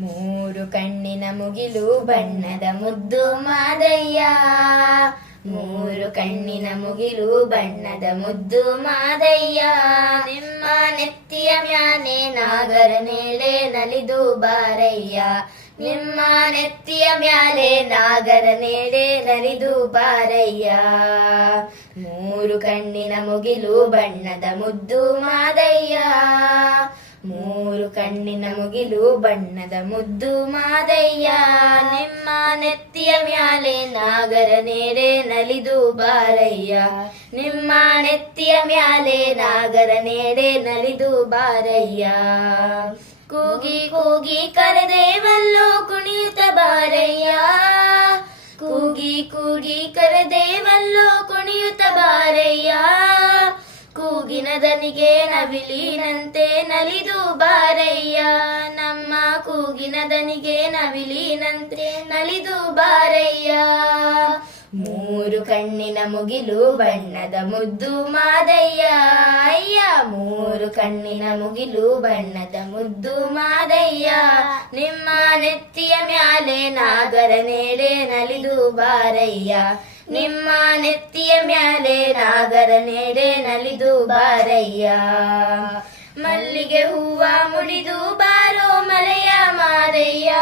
ಮೂರು ಕಣ್ಣಿನ ಮುಗಿಲು ಬಣ್ಣದ ಮುದ್ದು ಮಾದಯ್ಯ. ಮೂರು ಕಣ್ಣಿನ ಮುಗಿಲು ಬಣ್ಣದ ಮುದ್ದು ಮಾದಯ್ಯ. ನಿಮ್ಮ ನೆತ್ತಿಯ ಮ್ಯಾಲೆ ನಾಗರ ನೇಳೆ ನಲಿದು ಬಾರಯ್ಯ. ನಿಮ್ಮ ನೆತ್ತಿಯ ಮ್ಯಾಲೆ ನಾಗರ ನೇಳೆ ನಲಿದು ಬಾರಯ್ಯ. ಮೂರು ಕಣ್ಣಿನ ಮುಗಿಲು ಬಣ್ಣದ ಮುದ್ದು ಮಾದಯ್ಯ. ಮೂರು ಕಣ್ಣಿನ ಮುಗಿಲು ಬಣ್ಣದ ಮುದ್ದು ಮಾದಯ್ಯ. ನಿಮ್ಮ ನೆತ್ತಿಯ ಮ್ಯಾಲೆ ನಾಗರ ನೇಳೆ ನಲಿದು ಬಾರಯ್ಯ. ನಿಮ್ಮ ನೆತ್ತಿಯ ಮ್ಯಾಲೆ ನಾಗರ ನೇಳೆ ನಲಿದು ಬಾರಯ್ಯ. ಕೂಗಿ ಕೂಗಿ ಕರೆದೇವಲ್ಲೋ ಕುಣಿಯುತ್ತ ಬಾರಯ್ಯ. ಕೂಗಿ ಕೂಗಿ ಕರೆದೇವಲ್ಲೋ ಕುಣಿಯುತ್ತ ಬಾರಯ್ಯ. ಕೂಗಿನ ದನಿಗೆ ನವಿಲಿನಂತೆ ನಲಿದು ಬಾರಯ್ಯ. ನಮ್ಮ ಕೂಗಿನ ದನಿಗೆ ನವಿಲಿನಂತೆ ನಲಿದು ಬಾರಯ್ಯ. ಮೂರು ಕಣ್ಣಿನ ಮುಗಿಲು ಬಣ್ಣದ ಮುದ್ದು ಮಾದಯ್ಯ. ಅಯ್ಯ ಮೂರು ಕಣ್ಣಿನ ಮುಗಿಲು ಬಣ್ಣದ ಮುದ್ದು ಮಾದಯ್ಯ. ನಿಮ್ಮ ನೆತ್ತಿಯ ಮ್ಯಾಲೆ ನಾಗರ ನೇಳೆ ನಲಿದು ಬಾರಯ್ಯ. ನಿಮ್ಮ ನೆತ್ತಿಯ ಮ್ಯಾಲೆ ನಾಗರ ನೇಳೆ ನಲಿದು ಬಾರಯ್ಯ. ಮಲ್ಲಿಗೆ ಹೂವ ಮುಡಿದು ಬಾರೋ ಮಲೆಯ ಮಾದಯ್ಯ.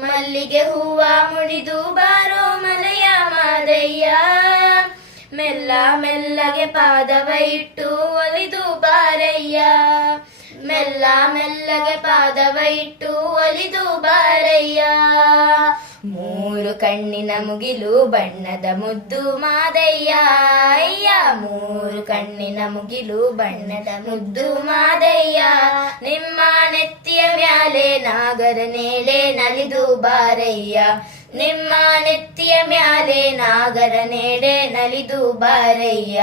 ಮಲ್ಲಿಗೆ ಹೂವ ಮುಡಿದು ಬಾರೋ ಮಲೆಯ ಮಾದಯ್ಯ. ಮೆಲ್ಲ ಮೆಲ್ಲಗೆ ಪಾದವ ಇಟ್ಟು ಒಲಿದು ಬಾರಯ್ಯ. ಮೆಲ್ಲ ಮೆಲ್ಲಗೆ ಪಾದವ ಇಟ್ಟು ಒಲಿದು ಬಾರಯ್ಯ. ಮೂರು ಕಣ್ಣಿನ ಮುಗಿಲು ಬಣ್ಣದ ಮುದ್ದು ಮಾದಯ್ಯ. ಅಯ್ಯ ಮೂರು ಕಣ್ಣಿನ ಮುಗಿಲು ಬಣ್ಣದ ಮುದ್ದು ಮಾದಯ್ಯ. ನಿಮ್ಮ ನೆತ್ತಿಯ ಮ್ಯಾಲೆ ನಾಗರ ನೇಳೆ ನಲಿದು ಬಾರಯ್ಯ. ನಿಮ್ಮ ನೆತ್ತಿಯ ಮ್ಯಾಲೆ ನಾಗರ ನೇಳೆ ನಲಿದು ಬಾರಯ್ಯ.